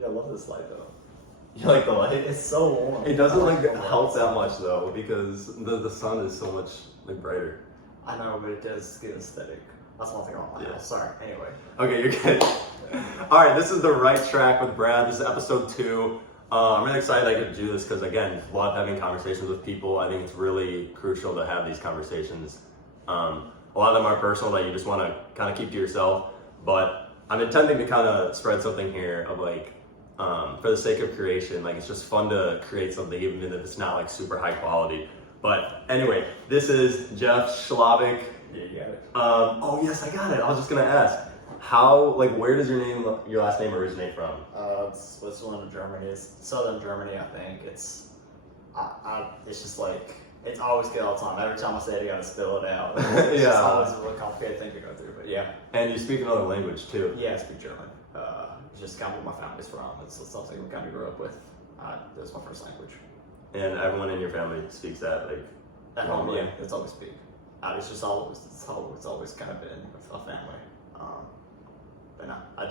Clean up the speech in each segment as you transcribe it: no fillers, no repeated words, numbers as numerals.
Yeah, I love this light though. You like the light? It's so warm. It doesn't like help that much though, because the sun is so much like brighter. I know, but it does get aesthetic. That's one thing I don't like. Yeah. Sorry. Anyway. Okay, you're good. All right, this is The Right Track with Brad. This is episode 2. I'm really excited I get to do this because, again, love having conversations with people. I think it's really crucial to have these conversations. A lot of them are personal that you just want to kind of keep to yourself, but I'm intending to kind of spread something here of like, for the sake of creation, like it's just fun to create something even if it's not like super high quality. But anyway, this is Jeff Schlabach. Yeah, you got it. Oh yes, I got it. I was just gonna ask, how, like, where does your last name originate from? It's Switzerland, Germany. It's southern Germany, I think. It's just like, it's always good all the time. Every time I say it, you gotta spell it out. It's just always a really complicated thing to go through, but yeah. And you speak another language too. Yeah, I speak German. It's just kind of what my family's from. It's something we kind of grew up with. That's my first language. And everyone in your family speaks that, like, At home, normally? yeah, that's all we speak. It's just it's always kind of been with our family. But no, I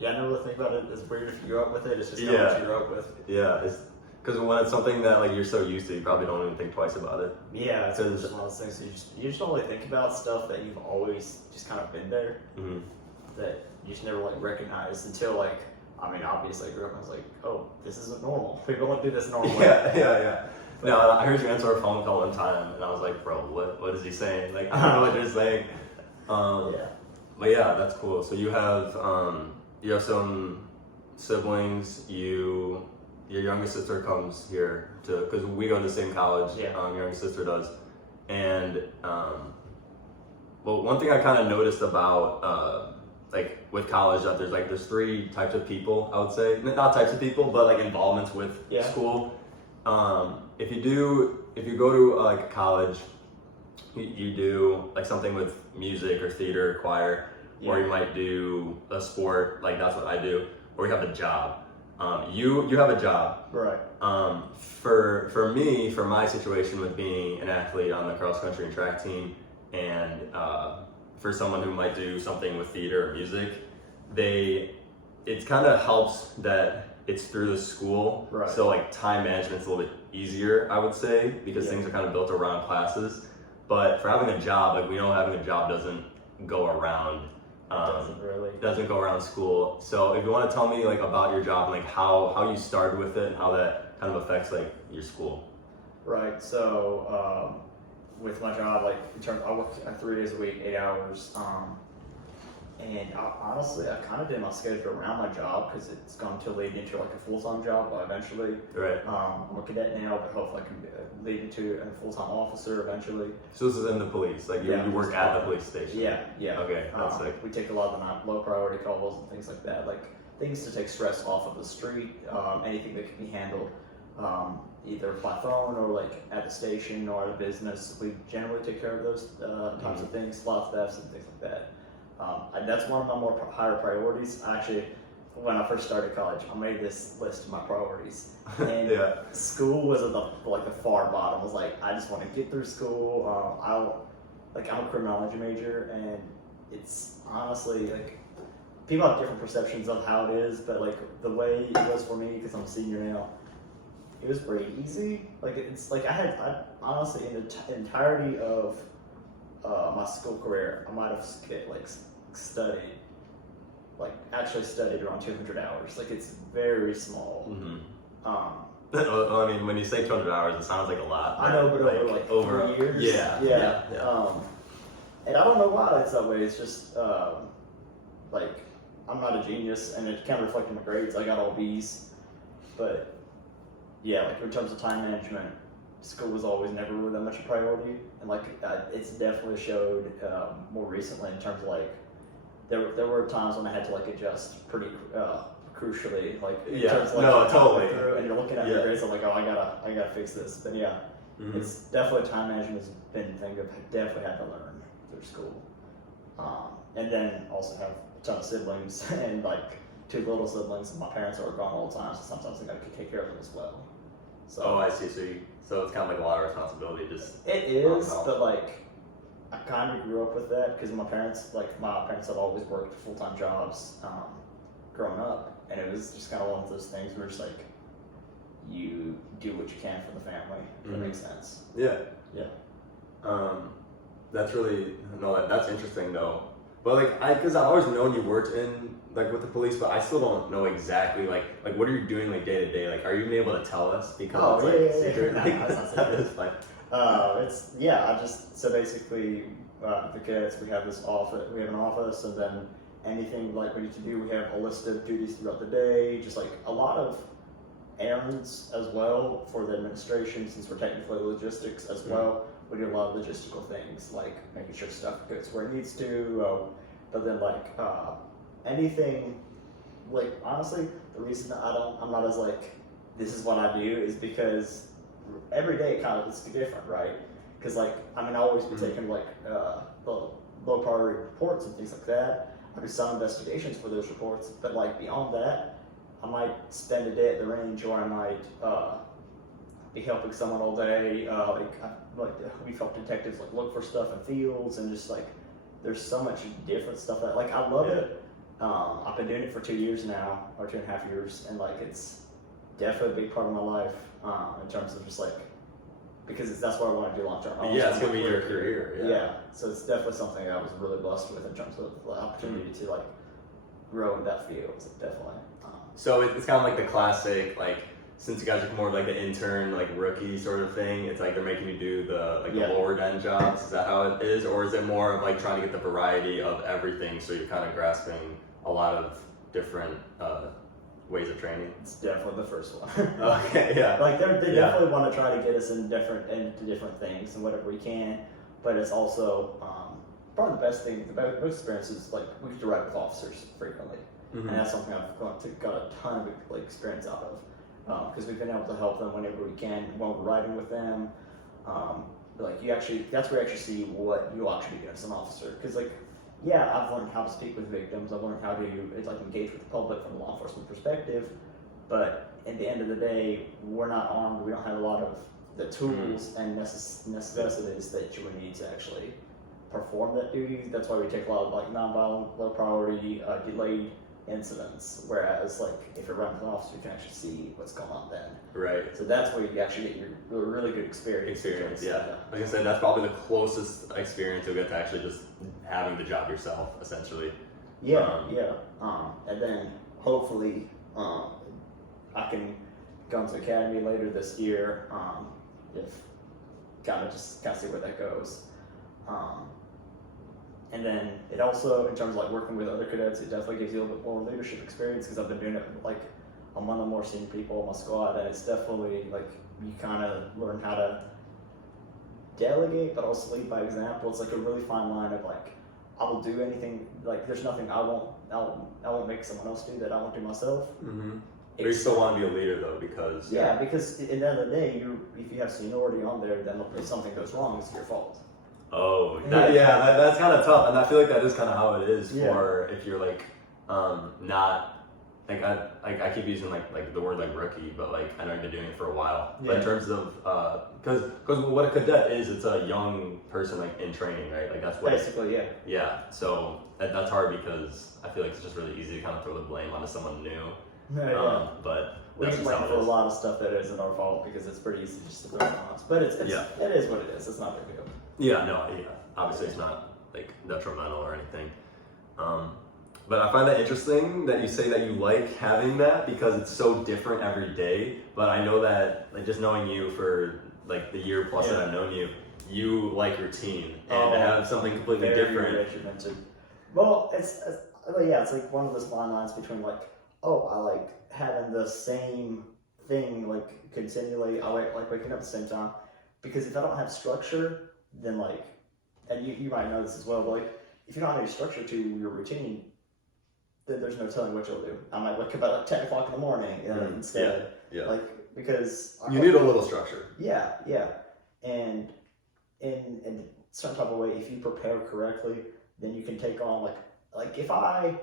never really think about it. It's weird if you grew up with it. It's just kind of what you grew up with. Yeah, it's because when it's something that like you're so used to, you probably don't even think twice about it. Yeah, it's just one of those things. You just don't really think about stuff that you've always just kind of been there. Mm-hmm. That you just never like recognize until like, I mean, obviously I grew up and I was like, oh, this isn't normal. People don't do this normally. Yeah. No, I heard you answer a phone call one time, and I was like, bro, what is he saying? Like, I don't know what you're saying. Yeah. But yeah, that's cool. So you have some siblings. Your youngest sister comes here because we go to the same college. Yeah. Your youngest sister does, and well, one thing I kind of noticed about like with college that there's 3 types of people. I would say not types of people, but like involvements with school. If you go to like a college, you do like something with music or theater, or choir, or you might do a sport, like that's what I do, or you have a job. You have a job. Right. For me, for my situation with being an athlete on the cross country and track team, and for someone who might do something with theater or music, it kind of helps that it's through the school. Right. So like time management's a little bit easier, I would say, because things are kind of built around classes. But for having a job, like we know having a job doesn't go around. Doesn't go around school. So if you want to tell me like about your job, like how you started with it and how that kind of affects like your school. Right. So with my job, like I work 3 days a week, 8 hours. And honestly, I kind of did my schedule around my job because it's going to lead into like a full-time job eventually. Right. I'm a cadet now, but hopefully I can lead into a full-time officer eventually. So this is in the police, like you work at the police station. Yeah. Okay, that's sick. We take a lot of the low priority calls and things like that, like things to take stress off of the street, anything that can be handled either by phone or like at the station or at a business. We generally take care of those types of things, a lot of thefts and things like that. And that's one of my more higher priorities. Actually, when I first started college, I made this list of my priorities, and school was at the far bottom. I was like, I just want to get through school. I'm a criminology major, and it's honestly like people have different perceptions of how it is, but like the way it was for me, because I'm a senior now, it was pretty easy. Like it's like I honestly in the entirety of my school career, I might have actually studied around 200 hours. Like it's very small. Mm-hmm. I mean, when you say 200 hours, it sounds like a lot. I know, but over 3 years. Yeah. And I don't know why it's that way. It's just like I'm not a genius, and it kind of reflected my grades. I got all B's, but yeah, like in terms of time management, school was always never really that much a priority, and like it's definitely showed more recently in terms of like there were times when I had to like adjust pretty crucially, like in terms of, like, totally. Through, and you're looking at your grades, I'm like, oh, I gotta fix this. But yeah, it's definitely time management has been a thing I've definitely had to learn through school, and then also have a ton of siblings and like 2 little siblings, and my parents are gone all the time, so sometimes I gotta take care of them as well. So I see. So it's kind of like a lot of responsibility. It is, but like I kind of grew up with that because my parents have always worked full-time jobs growing up, and it was just kind of one of those things where it's like you do what you can for the family. If that makes sense. Yeah. Yeah. That's really that's interesting though. But like because I've always known you worked in like with the police, but I still don't know exactly like what are you doing like day to day? Like, are you even able to tell us because it's like secret? That's not secret. It's fine. I just so basically the cadets, we have this office, we have an office, and then anything like we need to do, we have a list of duties throughout the day, just like a lot of errands as well for the administration, since we're technically logistics as well. We do a lot of logistical things like making sure stuff goes where it needs to, but then like anything, like honestly, the reason I'm not as like this is what I do is because every day kind of is different, right? Because like I'll always be taking like low priority reports and things like that. I do some investigations for those reports, but like beyond that, I might spend a day at the range, or I might be helping someone all day. We've helped detectives like look for stuff in fields, and just like there's so much different stuff that like I love it. I've been doing it for 2 years now, or 2.5 years, and like it's definitely a big part of my life in terms of just like because that's what I want to do long term. Yeah, it's gonna be your career. Yeah, so it's definitely something I was really blessed with in terms of the opportunity to like grow in that field. So definitely. So it's kind of like the classic like. Since you guys are more of like the intern, like rookie sort of thing, it's like they're making you do the the lower end jobs. Is that how it is, or is it more of like trying to get the variety of everything? So you're kind of grasping a lot of different ways of training. It's definitely the first one. Okay, yeah. Like they definitely want to try to get us into different things and whatever we can, but it's also probably the best thing. The most experience is like we get to ride with officers frequently, and that's something I've got a ton of like experience out of. Because we've been able to help them whenever we can while we're riding with them. That's where you actually see what you actually do as an officer. Because I've learned how to speak with victims. I've learned how to engage with the public from a law enforcement perspective. But at the end of the day, we're not armed. We don't have a lot of the tools and necessities that you would need to actually perform that duty. That's why we take a lot of like nonviolent, low priority, delayed incidents, whereas like if you're running an officer, you can actually see what's going on then. Right. So that's where you actually get your really good experience. Yeah. Like I said, that's probably the closest experience you'll get to actually just having the job yourself, essentially. And then hopefully I can go into academy later this year. If kind of see where that goes. And then it also, in terms of like working with other cadets, it definitely gives you a little bit more leadership experience because I've been doing it like I'm one of the more senior people on my squad, and it's definitely like you kind of learn how to delegate, but also lead by example. It's like a really fine line of like I will do anything. Like there's nothing I won't make someone else do that I won't do myself. Mm-hmm. But you still want to be a leader though, because because at the end of the day, if you have seniority on there, then if something goes wrong, it's your fault. Oh, that's kind of tough, and I feel like that is kind of how it is for if you're like not like I keep using like the word like rookie, but like I know you've been doing it for a while. But in terms of because what a cadet is, it's a young person like in training, right? Like that's what basically So that's hard because I feel like it's just really easy to kind of throw the blame onto someone new. But we can blame for a lot of stuff that isn't our fault because it's pretty easy just to throw it on us. But it is what it is. It's not a big deal. Obviously it's not like detrimental or anything. But I find that interesting that you say that you like having that because it's so different every day. But I know that like just knowing you for like the year plus that I've known you, you like routine and to have something completely different. Well, it's like one of those fine lines between like, I like having the same thing like continually. I like waking up at the same time because if I don't have structure, then like, and you might know this as well, but like if you don't have any structure to your routine, then there's no telling what you'll do. I might wake up at like 10 o'clock in the morning instead. Like because you need a little structure. And in some type of way, if you prepare correctly, then you can take on like if I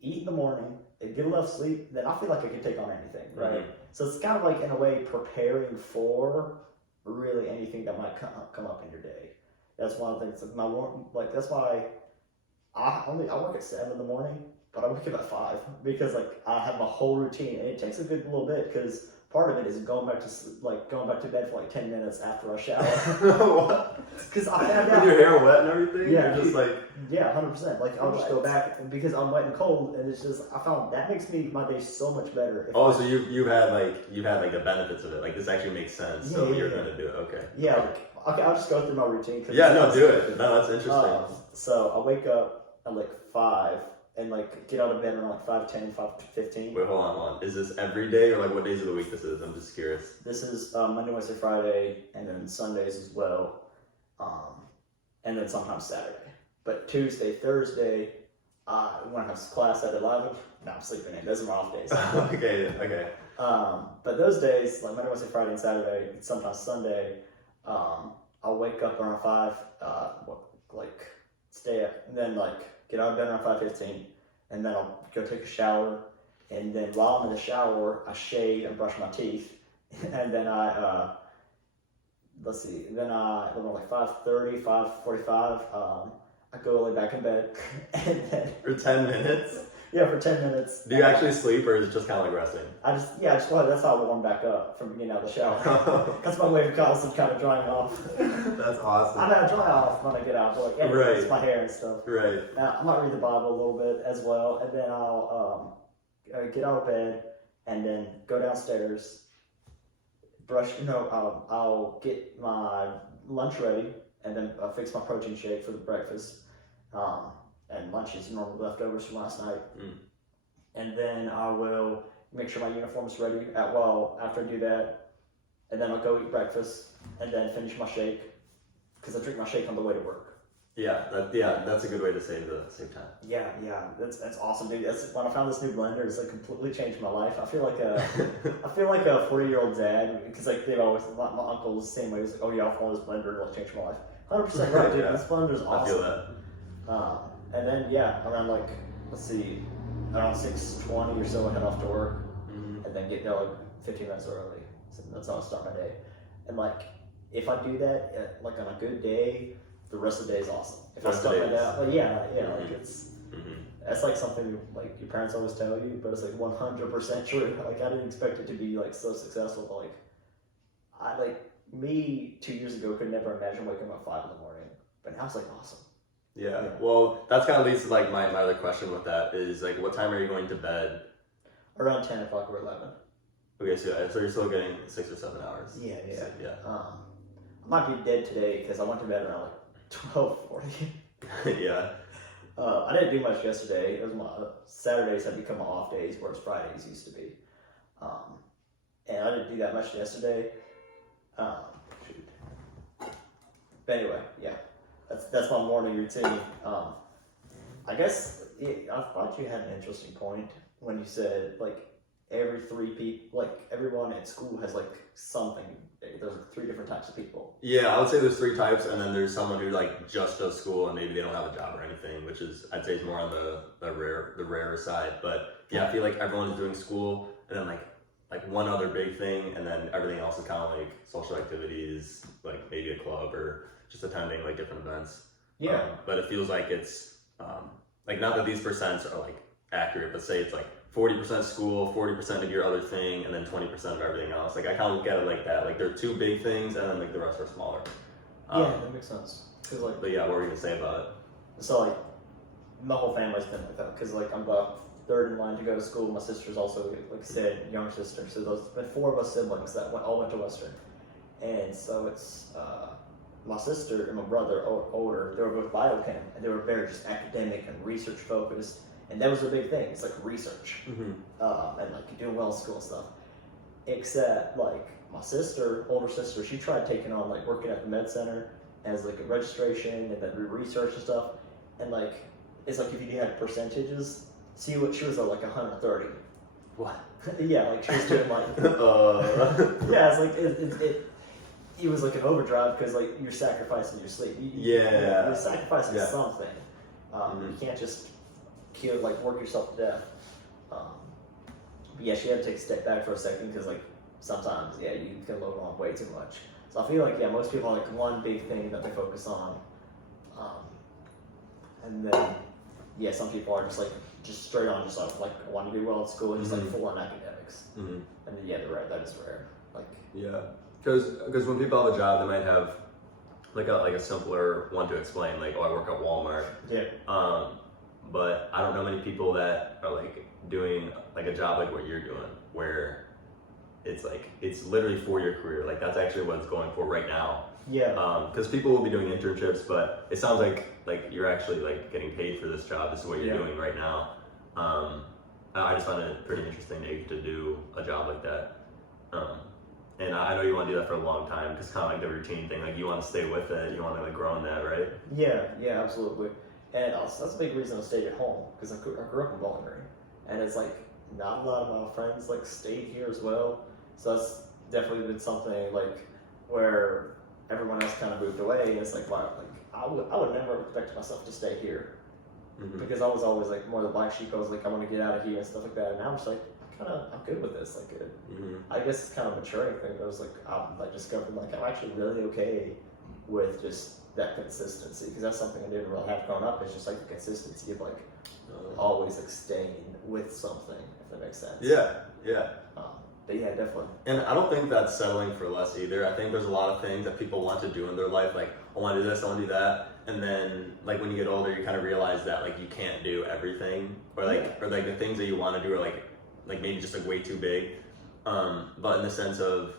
eat in the morning and get enough sleep, then I feel like I can take on anything, right? Mm-hmm. So it's kind of like in a way preparing for really anything that might come up in your day. That's one of the things. That's why I work at 7 in the morning but I wake up at 5 because like I have my whole routine, and it takes a good little bit because part of it is going back to bed for like 10 minutes after I shower. What? Because I found With out. your hair wet and everything? Yeah, You're just like... Yeah, 100%. Like I'll just go back because I'm wet and cold, and it's just I found that makes my day so much better. Oh, so you've had the benefits of it. Like this actually makes sense. So you're gonna do it. Okay. Yeah. Like, okay, I'll just go through my routine. Yeah, no, do it. No, that's interesting. So I wake up at like 5 and like get out of bed around like 5:10, 5:15. Wait, hold on. Is this every day or like what days of the week this is? I'm just curious. This is Monday, Wednesday, Friday, and then Sundays as well, and then sometimes Saturday. But Tuesday, Thursday, when I have class at 11, no, I'm sleeping in. Those are my off days. Okay. But those days, like Monday, Wednesday, Friday, and Saturday, and sometimes Sunday, I'll wake up around 5, stay up, and then like get out of bed around 5:15, and then I'll go take a shower, and then while I'm in the shower, I shave and brush my teeth, and then around like 5:30, 5:45, I go lay back in bed, and then For 10 minutes? Yeah, for 10 minutes. Do you actually sleep or is it just kind of like resting? That's how I warm back up from getting out of the shower. That's my way of constantly kind of drying off. That's awesome. I dry off when I get out, but like, it's my hair and stuff. Right. I might read the Bible a little bit as well, and then I'll get out of bed, and then go downstairs, I'll get my lunch ready, and then I'll fix my protein shake for the breakfast. And lunch is normally leftovers from last night. And then I will make sure my uniform's ready after I do that. And then I'll go eat breakfast and then finish my shake because I drink my shake on the way to work. That's a good way to save time. Yeah, that's awesome, dude. When I found this new blender, it's like completely changed my life. I feel like a 40-year-old dad because like they've always my uncle was the same way. He's like, oh yeah, I found this blender, it'll change my life. 100% right, dude. This blender's awesome. I feel that. And then around like around 6:20 or so I head off to work, and then get there like 15 minutes early. So that's how I start my day. And like if I do that like on a good day, the rest of the day is awesome. If I start my day, like it's that's like something like your parents always tell you, but it's like 100% true. Like I didn't expect it to be like so successful, but me 2 years ago could never imagine waking up at 5 in the morning, but now it's like awesome. Yeah. Well, that's kind of leads to like my other question with that is like, what time are you going to bed? Around 10 o'clock or 11. Okay, so you're still getting 6 or 7 hours. Yeah. Yeah. I might be dead today because I went to bed around like 12:40. Yeah. I didn't do much yesterday. It was my Saturdays have become my off days, whereas Fridays used to be. And I didn't do that much yesterday. But anyway, yeah. That's my morning routine. I guess I thought you had an interesting point when you said like every 3 people, like everyone at school has like something. There's 3 different types of people. Yeah, I would say there's 3 types, and then there's someone who like just does school and maybe they don't have a job or anything, which is I'd say is more on the rarer side. But yeah, I feel like everyone's doing school, and then like one other big thing, and then everything else is kind of like social activities, like maybe a club or just attending like different events. Yeah. But it feels like it's like not that these percents are like accurate, but say it's like 40% school, 40% of your other thing, and then 20% of everything else. Like I kind of look at it like that. Like there are 2 big things, and then like the rest are smaller. That makes sense. But yeah, what were you gonna say about it? So like my whole family's been like that because like I'm the 3rd in line to go to school. My sister's also like I said, younger sister. So there's been 4 of us siblings that all went to Western, and so it's my sister and my brother, older, they were both biochem, and they were very just academic and research focused, and that was their big thing. It's like research, and like doing well in school and stuff. Except like my older sister, she tried taking on like working at the med center as like a registration and then research and stuff, and like it's like if you had percentages, she was at like 130. What? Yeah, like she was doing like yeah, it's like it was like an overdrive because like you're sacrificing your sleep. You're sacrificing something. You can't just work yourself to death. But yeah, she had to take a step back for a second because like sometimes you can load on way too much. So I feel like most people have like one big thing that they focus on, and then some people are just like just straight on, just like want to do well at school, just like Mhm. full on academics. Mhm. And then, yeah, they're right. That is rare. Like, Yeah, because when people have a job, they might have like a simpler one to explain, like, oh, I work at Walmart. yeah, But I don't know many people that are like doing like a job like what you're doing, where it's like it's literally for your career. Like that's actually what it's going for right now. yeah, Because people will be doing internships, but it sounds like you're actually like getting paid for this job. This is what you're Yeah. doing right now. I just found it pretty interesting that you get to do a job like that. And I know you want to do that for a long time because kind of like the routine thing. Like you want to stay with it. You want to like grow in that, right? yeah, yeah, absolutely. And also, that's a big reason I stayed at home because I grew up in Bowling Green, and it's like not a lot of my friends like stayed here as well. So that's definitely been something like where everyone else kind of moved away. And it's like, wow, like I would never expect myself to stay here Mm-hmm. because I was always like more the black sheep. I was like, I want to get out of here and stuff like that. And now I'm just like, I'm good with this. Like, Mm-hmm. I guess it's kind of a maturing thing. But I was like, I discovered like I'm actually really okay with just that consistency because that's something I didn't really have growing up. It's just like the consistency of like always like staying with something, if that makes sense. Yeah, yeah. But yeah, definitely. And I don't think that's settling for less either. I think there's a lot of things that people want to do in their life, like I want to do this, I want to do that, and then like when you get older, you kind of realize that like you can't do everything, or like the things that you want to do are like maybe just like way too big. But in the sense of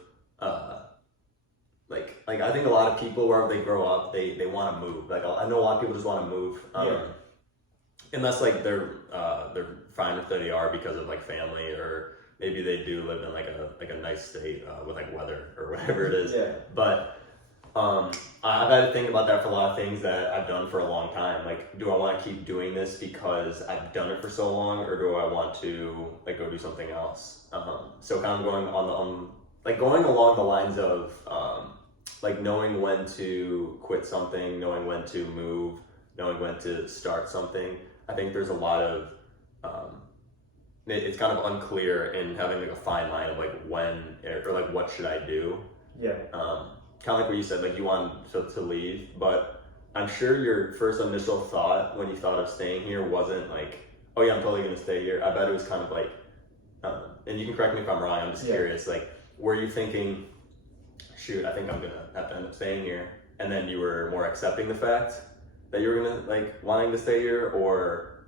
like I think a lot of people wherever they grow up, they want to move. Like I know a lot of people just want to move. Unless like they're fine with where they are because of like family, or maybe they do live in like a nice state with like weather or whatever it is. Yeah. But I've had to think about that for a lot of things that I've done for a long time. Like, do I want to keep doing this because I've done it for so long, or do I want to like go do something else? So kind of going on going along the lines of like knowing when to quit something, knowing when to move, knowing when to start something. I think there's a lot of it's kind of unclear in having like a fine line of like when or like what should I do. Yeah. Kind of like what you said, like you want to leave, but I'm sure your first initial thought when you thought of staying here wasn't like, oh yeah, I'm totally gonna stay here. I bet it was kind of like, and you can correct me if I'm wrong, I'm just curious, like were you thinking, shoot, I think I'm gonna have to end up staying here, and then you were more accepting the fact that you were gonna like wanting to stay here, or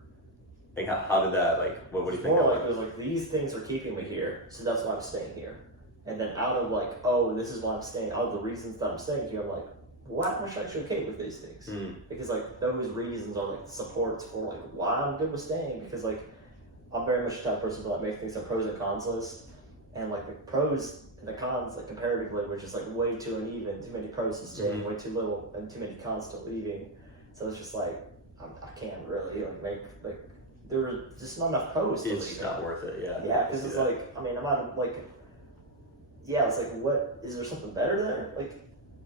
like how did that, like what do you think? More like it was like these things are keeping me here, so that's why I'm staying here. And then out of like, oh, this is why I'm staying, out of the reasons that I'm staying here, I'm like, why am I actually okay with these things? Because like those reasons are like the supports for like why I'm good with staying. Because like I'm very much the type of person that like make things a pros and cons list, and like the pros and the cons like comparatively were just like way too uneven, too many pros to staying, way too little, and too many cons to leaving. So it's just like I can't really like make like there's just not enough pros to It's leave. not worth it. Yeah, because it's like I mean I'm not like. Yeah, it's like, what, is there something better there? Like,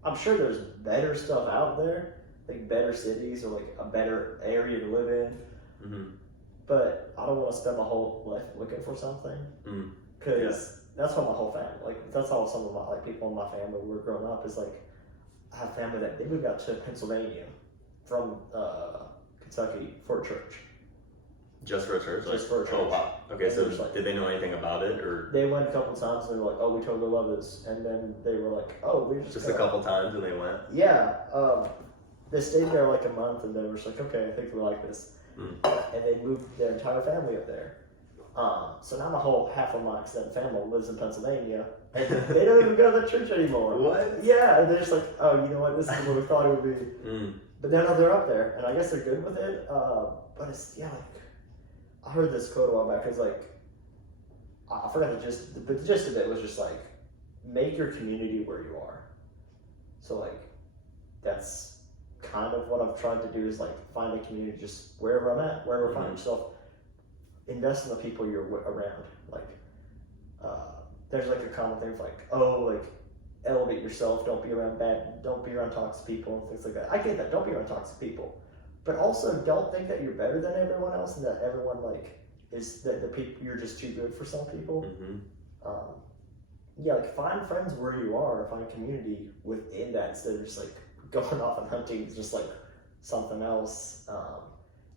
I'm sure there's better stuff out there, like better cities or like a better area to live in. But I don't want to spend my whole life looking for something. Because that's what my whole family, like, that's how some of my, like, people in my family were growing up, is like, I have family that they moved out to Pennsylvania from Kentucky for a church. Just for a church? Just for a church. Oh, wow. Okay, so like, did they know anything about it, or? They went a couple times and they were like, oh, we totally love this. And then they were like, oh, we just a couple times and they went? Yeah. They stayed there like a month and they were just like, okay, I think we like this. And they moved their entire family up there. So now half of my extended family lives in Pennsylvania. And they don't even go to the church anymore. What? Yeah, and they're just like, oh, you know what, this is what we thought it would be. But now they're up there, and I guess they're good with it. But it's, like, I heard this quote a while back. It's like, I forgot the gist, but the gist of it was just like, make your community where you are. So like, that's kind of what I've tried to do, is like find a community just wherever I'm at, wherever I find yourself. Invest in the people you're around. Like, there's like a common thing of like, oh, like, elevate yourself. Don't be around toxic people and things like that. I get that. Don't be around toxic people. But also, don't think that you're better than everyone else and that everyone like is that the people you're just too good for some people. Like find friends where you are, find community within that instead of just like going off and hunting just like something else.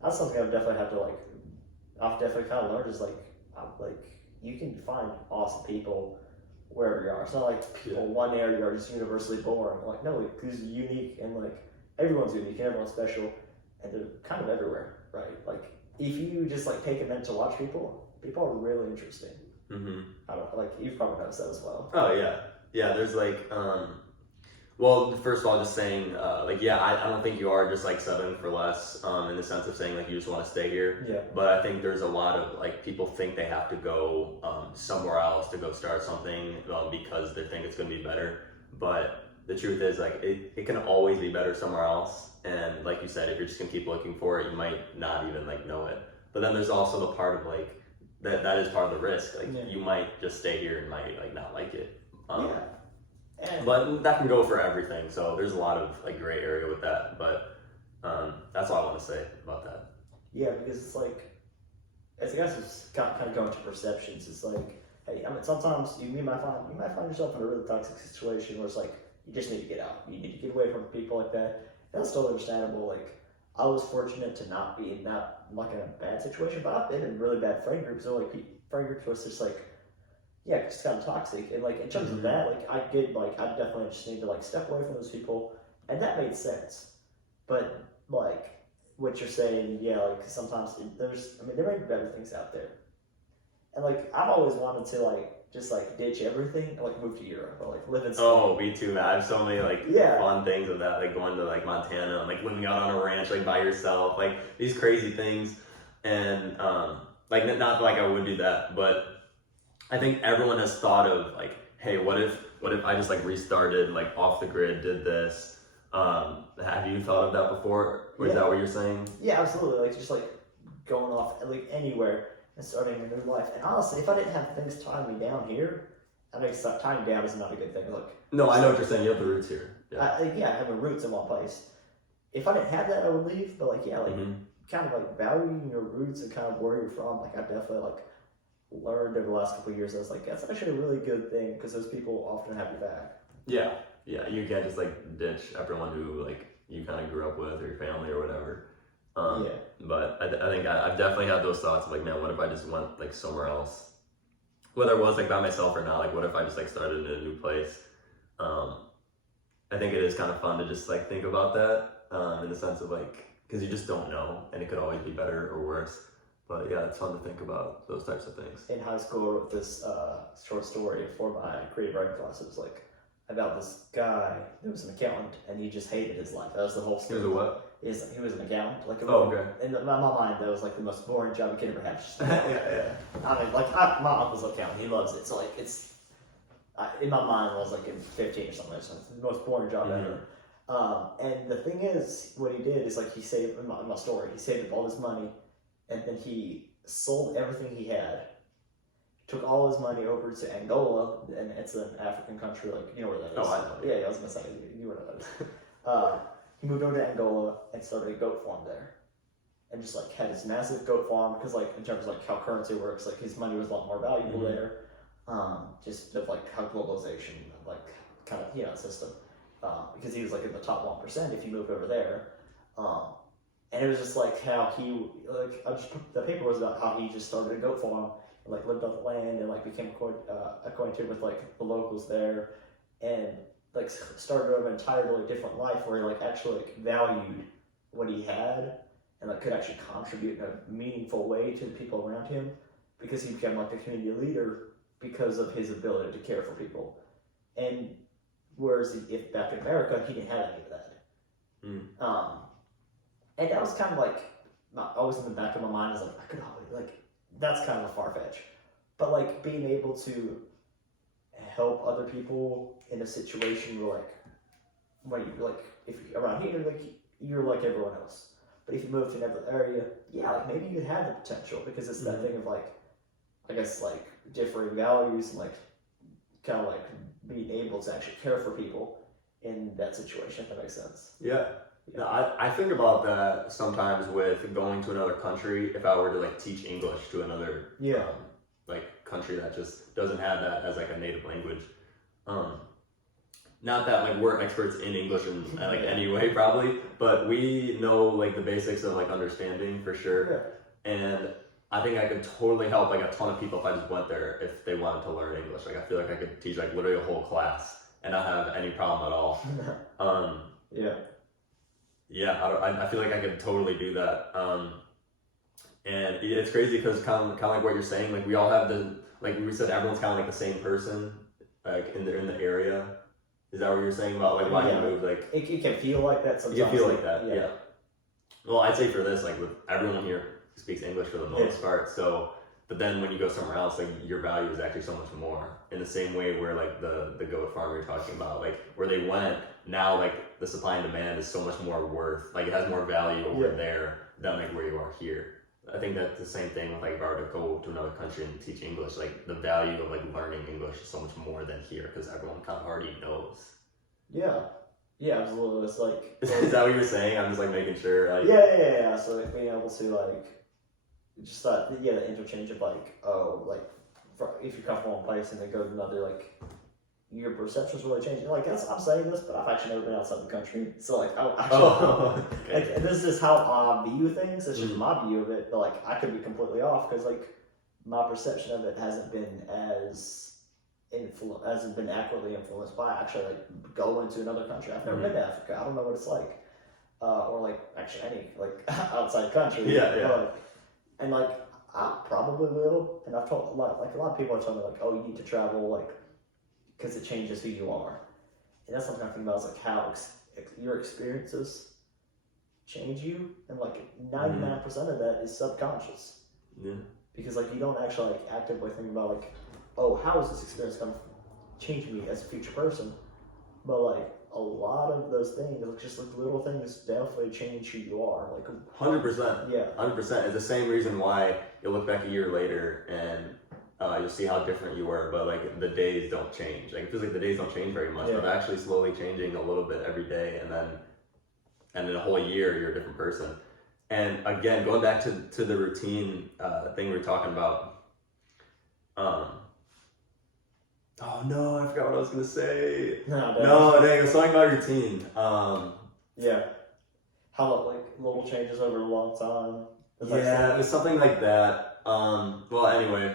That's something I've definitely had to like I've definitely kind of learned is like you can find awesome people wherever you are. It's not like people in one area are just universally boring. Like no, who's unique and like everyone's unique and everyone's special, and they're kind of everywhere, right? Like if you just like take a minute to watch people are really interesting. Mm-hmm. I don't know, like you've probably noticed that as well. Oh yeah. There's like well, first of all, just saying, I don't think you are just like settling for less, in the sense of saying like you just want to stay here. Yeah. But I think there's a lot of like people think they have to go somewhere else to go start something because they think it's going to be better. But the truth is like it can always be better somewhere else. And like you said, if you're just going to keep looking for it, you might not even like know it. But then there's also the part of like that is part of the risk. Like you might just stay here and might like not like it. But that can go for everything, so there's a lot of like gray area with that. But that's all I want to say about that. Yeah, because it's like, I guess it's kind of going to perceptions. It's like, hey, I mean, sometimes you might find yourself in a really toxic situation where it's like you just need to get out. You need to get away from people like that. That's totally understandable. Like I was fortunate to not be in that like in a bad situation, but I've been in really bad friend groups. So like friend groups where it's just like. Yeah, it's kind of toxic, and like in terms of that, like I definitely just need to like step away from those people, and that made sense. But like what you're saying, yeah, like sometimes there may be better things out there, and like I've always wanted to like just like ditch everything and like move to Europe or like live in. Oh, me too, man. I have so many like fun things of that, like going to like Montana and like living out on a ranch like by yourself, like these crazy things, and like not like I would do that, but. I think everyone has thought of like, hey, what if I just like restarted like off the grid, did this? Have you thought of that before? Or is that what you're saying? Yeah, absolutely. Like just like going off like anywhere and starting a new life. And honestly, if I didn't have things tying me down here, I think tying down is not a good thing. Look. No, I know what you're saying. You have the roots here. Yeah, I have my roots in one place. If I didn't have that, I would leave. But like, kind of like valuing your roots and kind of where you're from. Like I definitely like. Learned over the last couple of years, I was like, that's actually a really good thing because those people often have your back. Yeah, you can't just like ditch everyone who like you kind of grew up with or your family or whatever. But I think I've definitely had those thoughts of like, man, what if I just went like somewhere else? Whether it was like by myself or not, like what if I just like started in a new place? I think it is kind of fun to just like think about that in the sense of like, because you just don't know and it could always be better or worse. But yeah, it's fun to think about those types of things. In high school, I wrote this short story for my creative writing class. It was like about this guy who was an accountant, and he just hated his life. That was the whole story. He was a what? He was an accountant. Like okay. In my mind, that was like the most boring job you could ever have. Just, yeah. I mean, like my uncle's an accountant. He loves it. So like it's in my mind, I was like in 15 or something. So it's the most boring job ever. And the thing is, what he did is like he saved in my story. He saved up all his money. And then he sold everything he had, took all his money over to Angola, and it's an African country, like, you know where that is. Oh, I know. Yeah, I was going to say, you know where that is. He moved over to Angola and started a goat farm there. And just, like, had this massive goat farm, because, like, in terms of, like, how currency works, like, his money was a lot more valuable there. Just of, like, how globalization, like, kind of, system. Because he was, like, in the top 1% if you moved over there. And it was just like how he, the paper was about how he just started a goat farm and like lived off the land and like became acquainted with like the locals there and like started an entirely different life where he like actually like valued what he had and like could actually contribute in a meaningful way to the people around him because he became like a community leader because of his ability to care for people. And whereas if back in America, he didn't have any of that. And that was kind of like, always in the back of my mind is like, I could always, like, that's kind of a far-fetched. But like being able to help other people in a situation where like, when you like, if you're around here, like, you're like everyone else. But if you move to another area, yeah, like maybe you had the potential because it's that thing of like, I guess like differing values and like, kind of like being able to actually care for people in that situation, if that makes sense. Yeah. No, I think about that sometimes with going to another country. If I were to like teach English to another like country that just doesn't have that as like a native language, not that like we're experts in English in like any way probably, but we know like the basics of like understanding for sure. And I think I could totally help like a ton of people if I just went there if they wanted to learn English. Like I feel like I could teach like literally a whole class and not have any problem at all. Yeah. Yeah, I feel like I could totally do that. And it's crazy because kind of like what you're saying, like we all have like we said, everyone's kind of like the same person, like in the area. Is that what you're saying about like why you moved? Like it can feel like that sometimes. You can feel like that, yeah. Well, I'd say for this, like with everyone here speaks English for the most part, so. But then when you go somewhere else, like your value is actually so much more. In the same way where like the goat farm you're talking about, like where they went, now like the supply and demand is so much more worth, like it has more value over there than like where you are here. I think that's the same thing with like if I were to go to another country and teach English, like the value of like learning English is so much more than here because everyone kind of already knows. Yeah, absolutely. It's like is that what you're saying? I'm just like making sure. Like, yeah. So like being able to like. Just that, the interchange of like, if you come from one place and then go to another, like, your perception's really changing. Like, I'm saying this, but I've actually never been outside the country. So, like, like, this is how I view things. It's just my view of it. But, like, I could be completely off because, like, my perception of it hasn't been hasn't been accurately influenced by actually, like, going to another country. I've never been to Africa. I don't know what it's like. Or, like, actually any, like, outside country. Yeah. And like I probably will, and I've told a lot of people have told me like, oh, you need to travel like because it changes who you are, and that's something I think about is like how your experiences change you, and like 99% of that is subconscious. Yeah. Because like you don't actually like actively think about like, oh, how is this experience going to change me as a future person, but like. A lot of those things, just like little things, definitely change who you are. Like 100%. Yeah. 100%. It's the same reason why you'll look back a year later and you'll see how different you were, but like the days don't change. Like it feels like the days don't change very much, but they're actually slowly changing a little bit every day, and in a whole year you're a different person. And again, going back to the routine thing we were talking about. Oh no, I forgot what I was gonna say. No, dang, it was something about routine. Yeah. How like little changes over a long time. It was something like that. Well, anyway,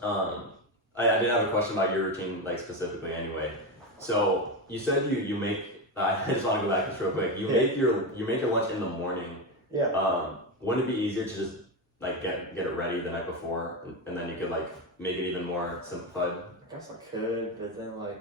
I did have a question about your routine, like specifically. Anyway, so you said you make. I just want to go back just real quick. You make your lunch in the morning. Yeah. Wouldn't it be easier to just like get it ready the night before, and then you could like make it even more simplified? I guess I could, but then like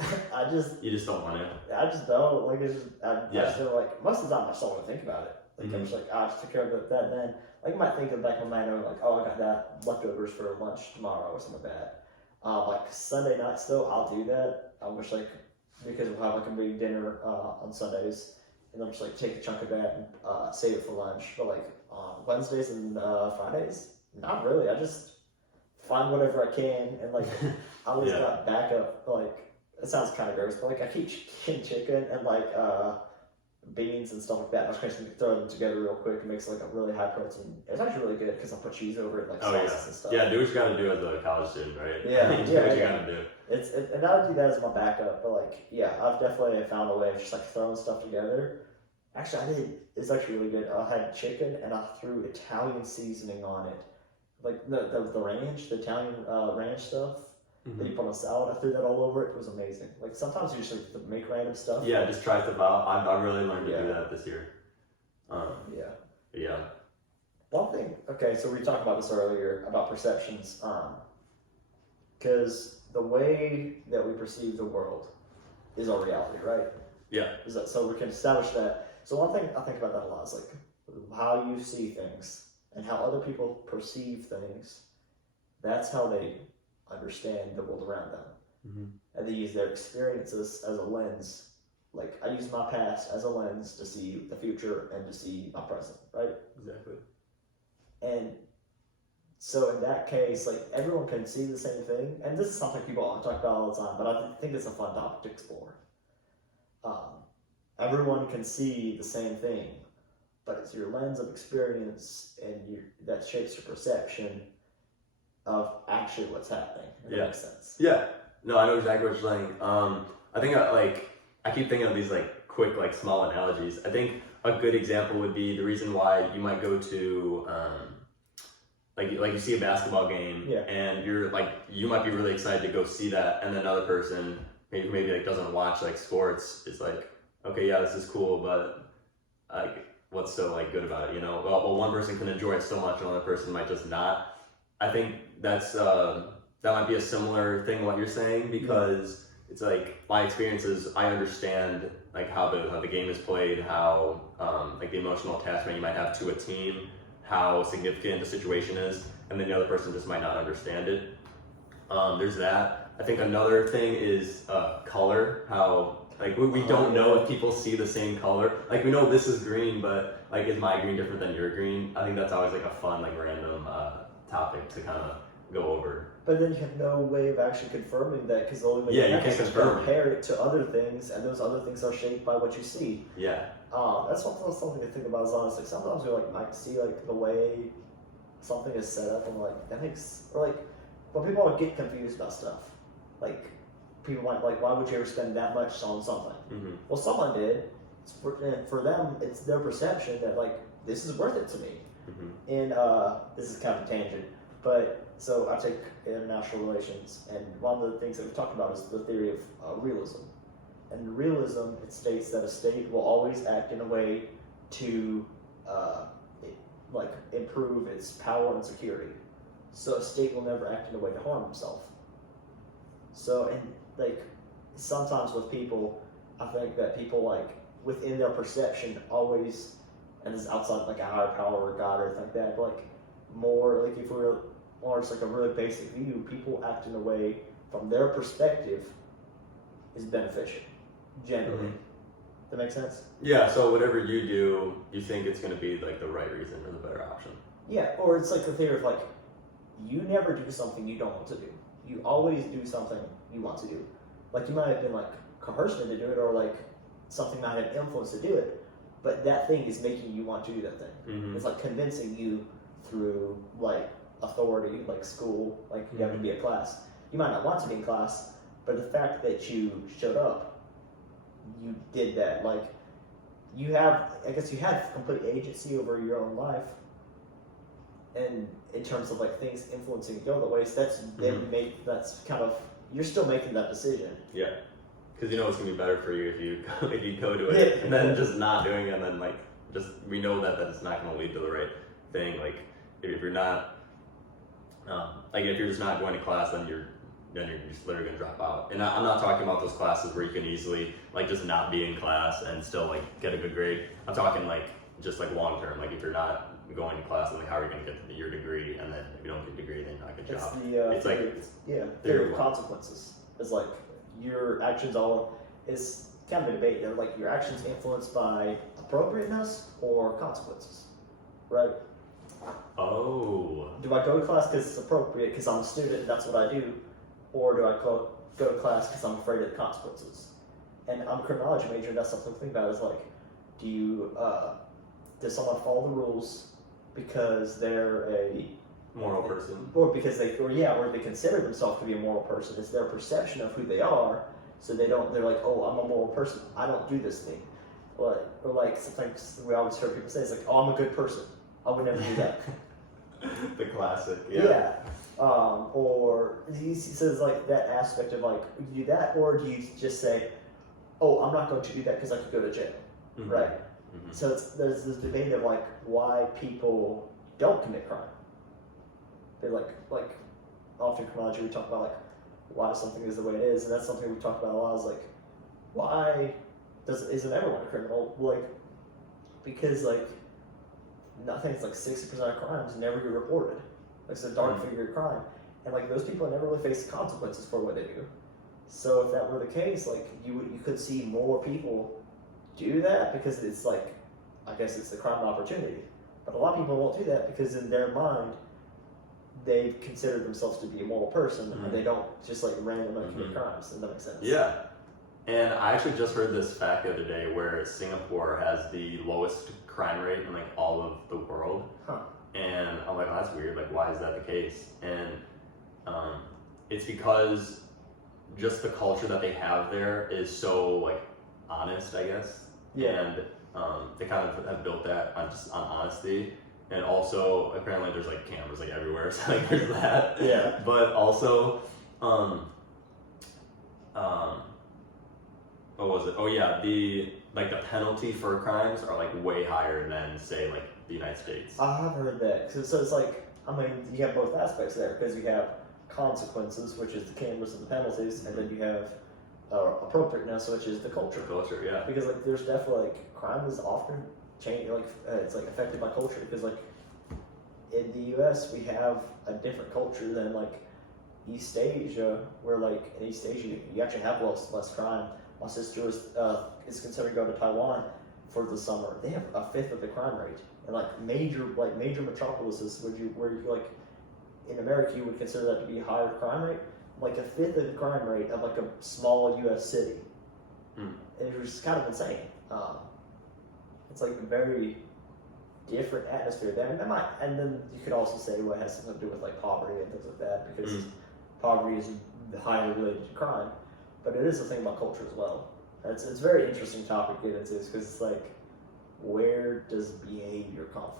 You just don't want to. I just don't like. It's just I just feel like most of the time I just don't want to think about it. Like I'm just like I just took care of that. Then like I might think in the back of my mind, like I got that leftovers for lunch tomorrow or something like that. Like Sunday nights though, I'll do that. I wish like because we'll have like a big dinner on Sundays, and I'm just like take a chunk of that and save it for lunch. But like on Wednesdays and Fridays, not really. I just find whatever I can, and like I always got backup. Like it sounds kind of gross, but like I keep chicken and like beans and stuff like that. I was going to throw them together real quick. It makes like a really high protein. It's actually really good because I put cheese over it, like sauces and stuff. Yeah, do what you got to do as a college student, right? Yeah, do what you got to do. And I would do that as my backup, but like I've definitely found a way of just like throwing stuff together. Actually, I did. It's actually really good. I had chicken and I threw Italian seasoning on it. Like the ranch, the Italian ranch stuff that you put on a salad. I threw that all over it. It was amazing. Like sometimes you just like make random stuff. Yeah, just try stuff out. I really learned to do that this year. Yeah. One thing. Okay, so we talked about this earlier about perceptions. Because the way that we perceive the world is our reality, right? Yeah. Is that so? We can establish that. So one thing I think about that a lot is like how you see things and how other people perceive things. That's how they understand the world around them, and they use their experiences as a lens. Like I use my past as a lens to see the future and to see my present, right? Exactly. And so in that case, like everyone can see the same thing, and this is something people talk about all the time, but I think it's a fun topic to explore. Everyone can see the same thing, but it's your lens of experience and that shapes your perception of actually what's happening. If that makes sense. Yeah. No, I know exactly what you're saying. I think I keep thinking of these like quick like small analogies. I think a good example would be the reason why you might go to like you see a basketball game, Yeah. and you're like, you might be really excited to go see that, and then another person maybe like doesn't watch like sports. It's like, okay, yeah, this is cool, but like, what's so like good about it? You know, well, one person can enjoy it so much, another person might just not. I think that's that might be a similar thing what you're saying, because it's like my experience is I understand like how the game is played, how like the emotional attachment you might have to a team, how significant the situation is, and then the other person just might not understand it. There's that. I think another thing is color. How like we don't know if people see the same color. Like we know this is green, but like is my green different than your green? I think that's always like a fun like random topic to kind of go over. But then you have no way of actually confirming that, because the only way you can't to confirm compare it to other things, and those other things are shaped by what you see. Yeah. That's something to think about. Is honestly, sometimes we like might see like the way something is set up, and like that makes, or like, but people would get confused about stuff. Like people might like, why would you ever spend that much on something? Mm-hmm. Well, someone did. And for them, it's their perception that like this is worth it to me. Mm-hmm. And this is kind of a tangent, but so I take international relations, and one of the things that we talked about is the theory of realism. And in realism, it states that a state will always act in a way to like improve its power and security. So a state will never act in a way to harm himself. So, and like sometimes with people, I think that people like within their perception always, and this is outside like a higher power or God or anything like that, but like more like if we're, or it's like a really basic view, people act in a way from their perspective is beneficial, generally. Mm-hmm. That make sense? Yeah, so whatever you do, you think it's going to be like the right reason or the better option. Yeah, or it's like the theory of like, you never do something you don't want to do. You always do something you want to do. Like you might have been like coerced into do it, or like something might have influence to do it, but that thing is making you want to do that thing. Mm-hmm. It's like convincing you through like authority, like school, like you have to be a class. You might not want to be in class, but the fact that you showed up, you did that. Like you have, I guess you have complete agency over your own life, and in terms of like things influencing you other ways, that's that's kind of, you're still making that decision. Yeah, because you know it's gonna be better for you if you go to it, and then just not doing it, and then like just we know that it's not gonna lead to the right thing. Like if you're not, like if you're just not going to class, then you're just literally gonna drop out. And I'm not talking about those classes where you can easily like just not be in class and still like get a good grade. I'm talking like just like long term. Like if you're not going to class, then like, how are you gonna get your degree? And then if you don't get a degree, then you're not gonna job. It's theory of consequences. It's like your actions it's kind of a debate. They're like your actions influenced by appropriateness or consequences, right? Oh. Do I go to class because it's appropriate because I'm a student and that's what I do, or do I go to class because I'm afraid of the consequences? And I'm a criminology major, and that's something to think about. Is like, does someone follow the rules because they're a moral person, or because they consider themselves to be a moral person? It's their perception of who they are, so they're like, oh, I'm a moral person, I don't do this thing. Or like sometimes we always hear people say, it's like, oh, I'm a good person, I would never do that. The classic. Yeah. Or he says like that aspect of like, you do that, or do you just say, oh, I'm not going to do that because I could go to jail, Mm-hmm. right? Mm-hmm. So there's this debate of like why people don't commit crime. They like often in criminology we talk about like why something is the way it is, and that's something we talk about a lot. Is like, why isn't everyone a criminal? Like, because like nothing's like 60% of crimes never get reported. Like it's a dark figure of crime, and like those people never really face the consequences for what they do. So if that were the case, like you could see more people do that because it's like, I guess it's the crime of opportunity. But a lot of people won't do that because in their mind, they consider themselves to be a moral person, and they don't just like randomly commit crimes. Does that make sense? Yeah. And I actually just heard this fact the other day where Singapore has the lowest crime rate in like all of the world. Huh. And I'm like, oh, that's weird. Like, why is that the case? And it's because just the culture that they have there is so like honest, I guess. Yeah. And they kind of have built that on honesty. and also apparently there's like cameras like everywhere, so like there's that. Yeah. But also, what was it? Oh yeah, the penalty for crimes are like way higher than say like the United States. I have heard that. So it's like, I mean, you have both aspects there because you have consequences, which is the cameras and the penalties, and then you have appropriateness, which is the culture. Culture, yeah. Because like, there's definitely like crime is often changed, like it's like affected by culture. Because like in the U.S. we have a different culture than like East Asia, where like in East Asia you actually have less crime. My sister is considering going to Taiwan for the summer. They have a fifth of the crime rate, and like major metropolises where you like in America you would consider that to be a higher crime rate, like a fifth of the crime rate of like a small U.S. city. And it was just kind of insane. It's like a very different atmosphere there, and then you could also say what has something to do with like poverty and things like that, because poverty is highly related to crime. But it is a thing about culture as well. It's a very interesting topic to get into, because it's like, where does behavior come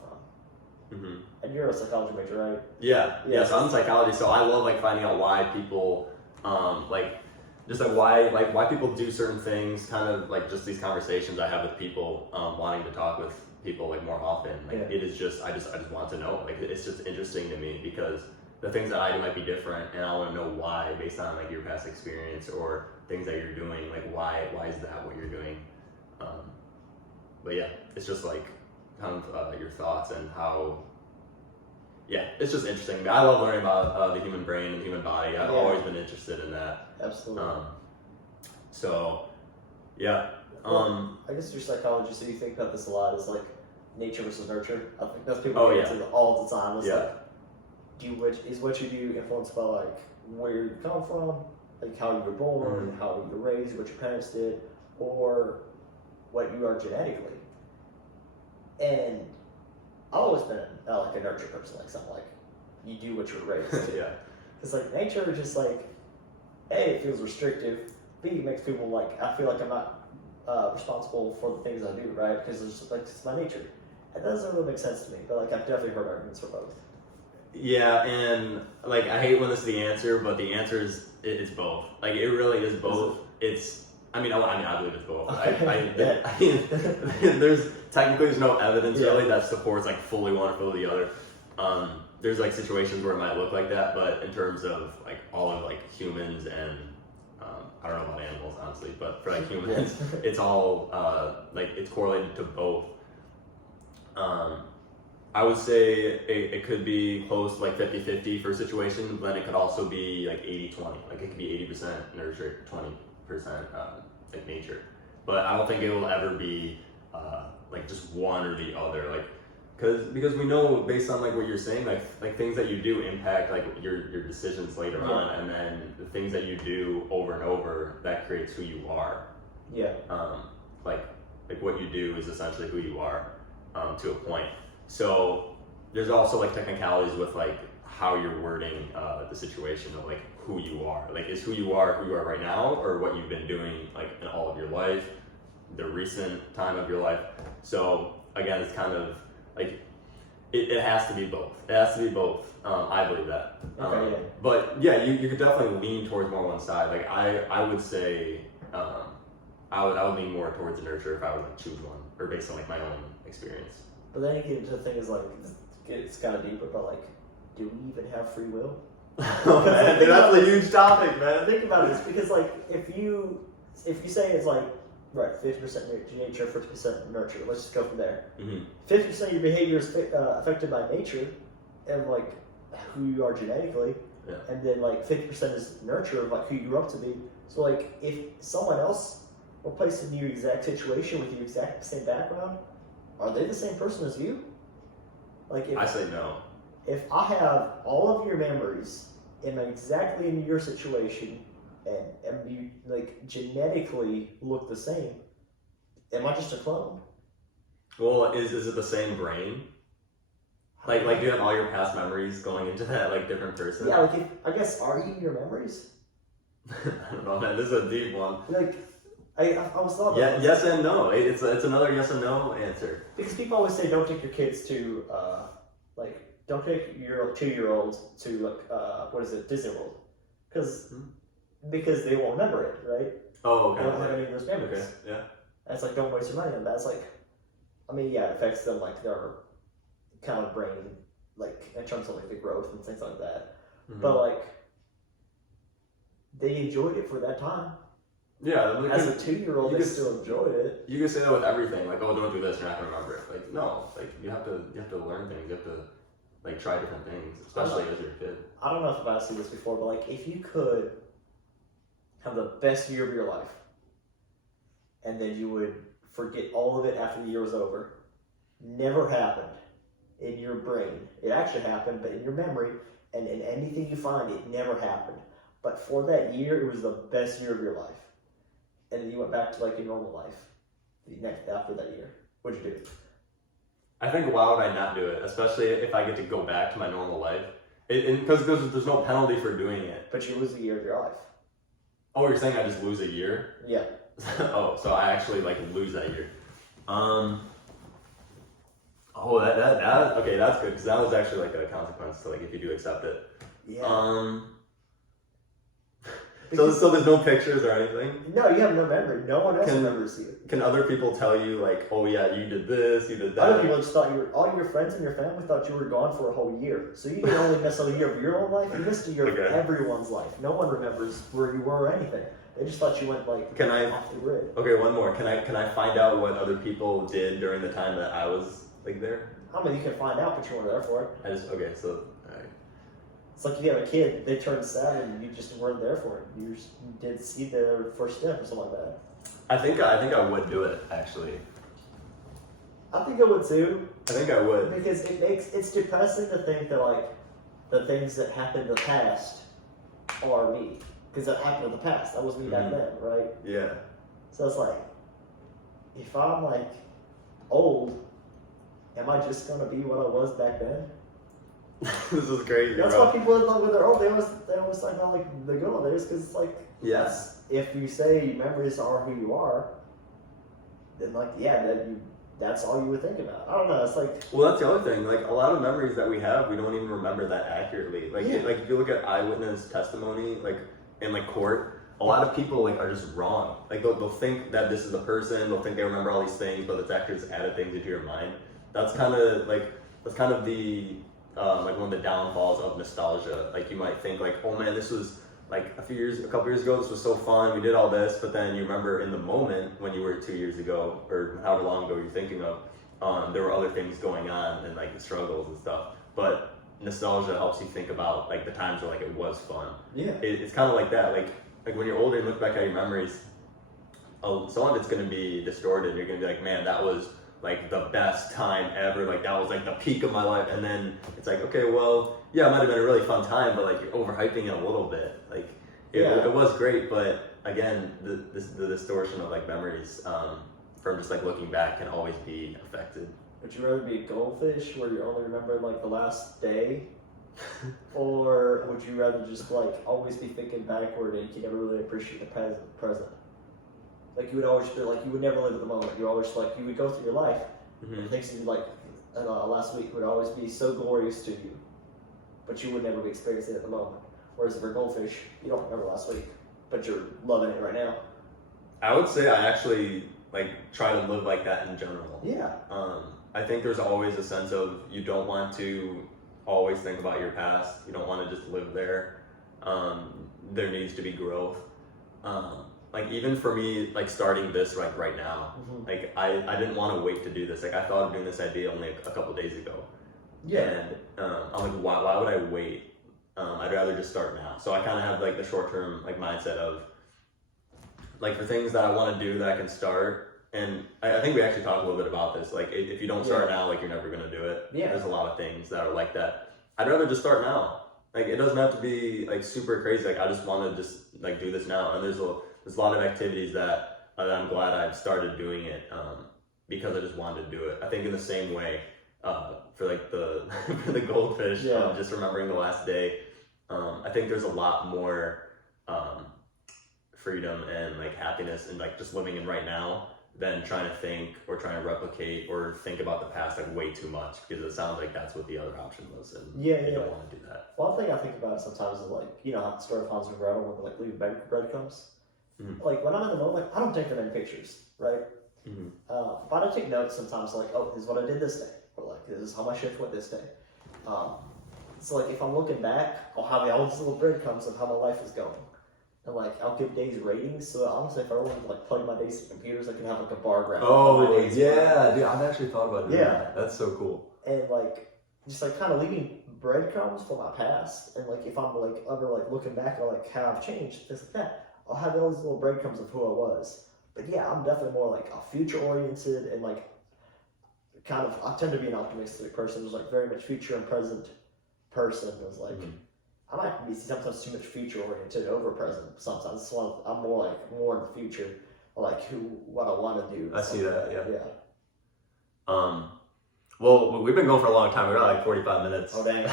from? And you're a psychology major, right? Yeah. So I'm in psychology, so I love like finding out why people, why people do certain things. Kind of like just these conversations I have with people, wanting to talk with people like more often. Like it is just I just want to know. Like it's just interesting to me because the things that I do might be different, and I want to know why based on like your past experience or things that you're doing. Like why is that what you're doing? But yeah, it's just like kind of your thoughts and how. Yeah, it's just interesting. I love learning about the human brain and human body. I've always been interested in that. Absolutely. So, yeah. I guess your psychology, so you think about this a lot, is like nature versus nurture. I think that's people get into all the time. It's like, is what you do influenced by like where you come from, like how you were born, how you were raised, what your parents did, or what you are genetically? And I've always been like a nurture person, like something like you do what you're raised to. It's like nature is just like, A, it feels restrictive. B, it makes people like, I feel like I'm not responsible for the things I do, right? Because it's my nature. It doesn't really make sense to me, but like I've definitely heard arguments for both. Yeah, and like I hate when this is the answer, but the answer is it's both. Like it really is both. I believe it's both. There's no evidence really that supports like fully one or fully the other. There's like situations where it might look like that, but in terms of like all of like humans and I don't know about animals honestly, but for like humans, it's all like it's correlated to both. I would say it could be close to like 50-50 for situations, but then it could also be like 80-20. Like it could be 80% nurture, 20% like nature. But I don't think it will ever be like just one or the other. Like because we know based on like what you're saying, like things that you do impact like your decisions later on, and then the things that you do over and over that creates who you are. Like what you do is essentially who you are to a point. So there's also like technicalities with like how you're wording the situation of like who you are. Like is who you are right now, or what you've been doing like in all of your life, the recent time of your life. So again, it's kind of like it has to be both. It has to be both. I believe that. But yeah, you could definitely lean towards more one side. Like I would say I would lean more towards the nurture if I would like choose one, or based on like my own experience. But then you get into the thing is like, it's kind of deeper, but like, do we even have free will? Oh man, that's a huge topic, man. Think about this, because like, if you say it's like, right, 50% nature, 50% nurture, let's just go from there. 50% of your behavior is affected by nature, and like, who you are genetically, and then like 50% is nurture of like who you grew up to be. So like, if someone else were placed in your exact situation with your exact same background, are they the same person as you? Like I say no. If I have all of your memories and I'm exactly in your situation and you like genetically look the same, am I just a clone? Well, is it the same brain? Like do you have all your past memories going into that like different person? Yeah, like I guess, are you your memories? I don't know, man. This is a deep one. Like I was thought about yes and no. It's another yes and no answer. Because people always say don't take your kids to Like, don't take your 2-year-old to like Disney World, because they won't remember it, right? Oh, They okay. don't have any of those memories. Okay, yeah. That's like, don't waste your money on that. It's like, I mean, yeah, it affects them, like their kind of brain, like in terms of like the growth and things like that. But like, they enjoyed it for that time. Yeah, like, as a 2-year-old, they still enjoyed it. You can say that with everything, like, oh, don't do this, you're not gonna remember it. Like, no, like you have to learn things, you have to like try different things, especially as you're a kid. I don't know if I've asked you this before, but like, if you could have the best year of your life, and then you would forget all of it after the year was over, never happened in your brain. It actually happened, but in your memory and in anything you find, it never happened. But for that year, it was the best year of your life. And then you went back to like your normal life after that year. What'd you do? I think, why would I not do it? Especially if I get to go back to my normal life. Because there's no penalty for doing it. But you lose a year of your life. Oh, you're saying I just lose a year? Yeah. Oh, so I actually like lose that year. Oh, that okay, that's good, because that was actually like a consequence to like if you do accept it. Yeah. So there's no pictures or anything? No, you have no memory. No one else remembers you. Can other people tell you like, oh yeah, you did this, you did that? Other people just thought all your friends and your family thought you were gone for a whole year. So you didn't only miss a year of your own life, you missed a year of everyone's life. No one remembers where you were or anything. They just thought you went like off the grid. Okay, one more. Can I find out what other people did during the time that I was like there? I mean, you can find out, but you weren't there for it. So alright. It's like you have a kid, they turn 7, and you just weren't there for it. You didn't see their first step or something like that. I think I would do it, actually. I think I would too. I think I would. Because it's depressing to think that like the things that happened in the past are me. Because that happened in the past. That was me back then, right? Yeah. So it's like, if I'm like old, am I just gonna be what I was back then? This is crazy. That's bro. why people when they're old, they always talk about like the good old days, because it's like, yes. If you say memories are who you are, then like that's all you would think about. I don't know. It's like, well, that's the other thing. Like, a lot of memories that we have, we don't even remember that accurately. Like, like if you look at eyewitness testimony, like in like court, a lot of people like are just wrong. Like they'll think that this is the person. They'll think they remember all these things, but it's actually just added things into your mind. That's kind of the like one of the downfalls of nostalgia. Like you might think like, oh man, this was like a couple years ago, this was so fun, we did all this, but then you remember in the moment when you were 2 years ago, or however long ago you're thinking of, there were other things going on and like the struggles and stuff. But nostalgia helps you think about like the times where like it was fun. Yeah. It's kind of like that. Like when you're older and look back at your memories, some of it's gonna be distorted. You're gonna be like, man, that was like the best time ever, like that was like the peak of my life. And then it's like, okay, well, yeah, it might have been a really fun time, but like you're overhyping it a little bit. Like it was great, but again, the distortion of like memories from just like looking back can always be affected. Would you rather be a goldfish where you only remember like the last day, or would you rather just like always be thinking backward and you can never really appreciate the present? Like you would always feel like you would never live at the moment. You always like you would go through your life, and things you like last week would always be so glorious to you, but you would never be experiencing it at the moment. Whereas if you're a goldfish, you don't remember last week, but you're loving it right now. I would say I actually like try to live like that in general. Yeah. I think there's always a sense of you don't want to always think about your past. You don't want to just live there. There needs to be growth. Like even for me, like starting this like right now, like I didn't want to wait to do this. Like I thought of doing this idea only a couple days ago. Yeah. And I'm like, why would I wait? I'd rather just start now. So I kind of have like the short term like mindset of like for things that I want to do that I can start. And I think we actually talked a little bit about this. Like if you don't start now, like you're never gonna do it. Yeah. There's a lot of things that are like that. I'd rather just start now. Like it doesn't have to be like super crazy. Like I just want to just like do this now. And there's a lot of activities that I'm glad I've started doing it because I just wanted to do it. I think in the same way for like the for the goldfish, just remembering the last day. I think there's a lot more freedom and like happiness and like just living in right now than trying to think or trying to replicate or think about the past like way too much, because it sounds like that's what the other option was, and you don't want to do that. One thing I think about sometimes is like, you know how the story of Hans and Gretel when they like leave breadcrumbs? Mm-hmm. Like when I'm in the moment, like I don't take that many pictures, right? Mm-hmm. But I take notes sometimes, like, oh, this is what I did this day, or like this is how my shift went this day. So like if I'm looking back, I'll have all these little breadcrumbs of how my life is going. And like I'll give days ratings, so honestly, if I wanted to like plug my days to computers, I can have like a bar graph. Oh yeah, dude, I've actually thought about doing that. That's so cool. And like just like kind of leaving breadcrumbs for my past, and like if I'm like ever like looking back at like how I've changed, things like that, I'll have all these little breadcrumbs of who I was. But yeah, I'm definitely more like a future oriented and like kind of I tend to be an optimistic person. Who's like very much future and present person. Was like. I might be sometimes too much future oriented over present. Sometimes I'm more in the future, like what I want to do. I see that. Yeah. Well, we've been going for a long time. We're at like 45 minutes. Oh dang.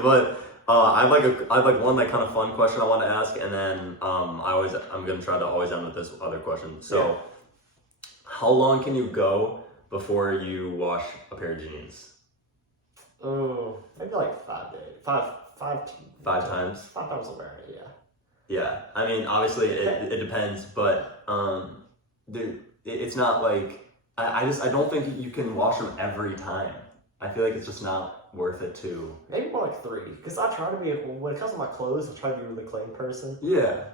But I have like one like kind of fun question I want to ask, and then I'm gonna try to always end with this other question. So, how long can you go before you wash a pair of jeans? Oh, maybe like 5 days. Five times. 5 times a wear, yeah. Yeah, I mean, obviously it depends, but it's not like I don't think you can wash them every time. I feel like it's just not worth it to. Maybe more like 3, because I try to be when it comes to my clothes, I try to be a really clean person. Yeah.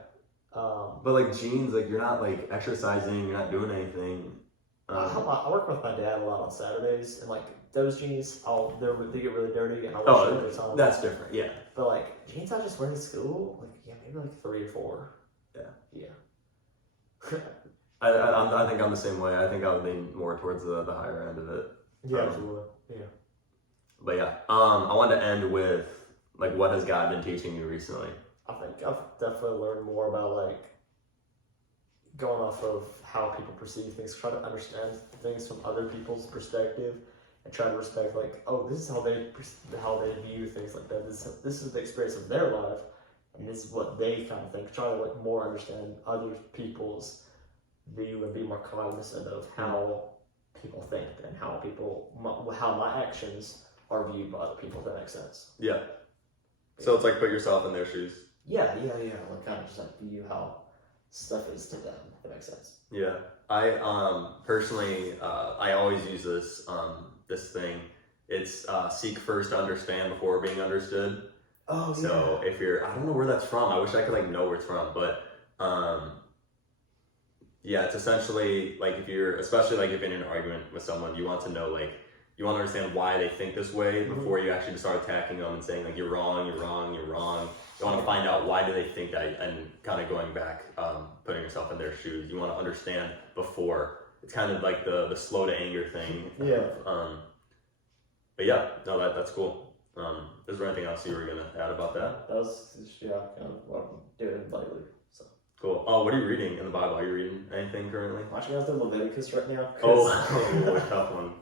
But like jeans, like you're not like exercising, you're not doing anything. I work with my dad a lot on Saturdays, and like those jeans, they get really dirty, and I wash them every time. That's different, yeah. But like jeans I just wear to school, like maybe like 3 or 4. Yeah. I think I'm the same way. I think I would lean more towards the higher end of it. Yeah, absolutely. Yeah. But yeah, I wanted to end with like what has God been teaching you recently? I think I've definitely learned more about like going off of how people perceive things, try to understand things from other people's perspective, and try to respect like, oh, this is how they view things like that. This is the experience of their life, and this is what they kind of think. Try to like more understand other people's view and be more cognizant of how people think and how my actions are viewed by other people. If that makes sense. Yeah. So it's like put yourself in their shoes. Yeah. Like kind of just like view how stuff is to them. If that makes sense. Yeah. I personally I always use this this thing. It's seek first to understand before being understood. Oh yeah. So if you're, I don't know where that's from. I wish I could like know where it's from, but yeah, it's essentially like especially like if you're in an argument with someone, you want to know like, you want to understand why they think this way before you actually start attacking them and saying like, you're wrong. You want to find out why do they think that, and kind of going back, putting yourself in their shoes. You want to understand before. It's kind of like the slow to anger thing. Yeah. But yeah, no, that's cool. Is there anything else you were gonna add about that? That was kind of what I'm doing lately. So cool. Oh, what are you reading in the Bible? Are you reading anything currently? I'm actually going through Leviticus right now. Oh, tough one.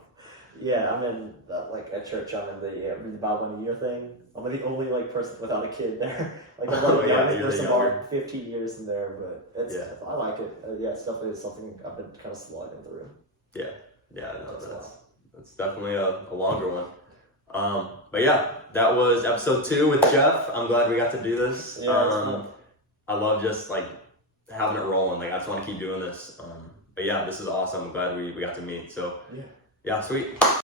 Yeah, I'm in like at church. I'm in the Bible in a year thing. I'm the only like person without a kid there. Like I'm like there's about 15 years in there, but it's I like it. It's definitely something I've been kind of sliding through. Yeah, no, that's definitely a longer one. But yeah, that was episode 2 with Jeff. I'm glad we got to do this. Yeah, I love just like having it rolling. Like I just want to keep doing this. But yeah, this is awesome. I'm glad we got to meet. So yeah, sweet.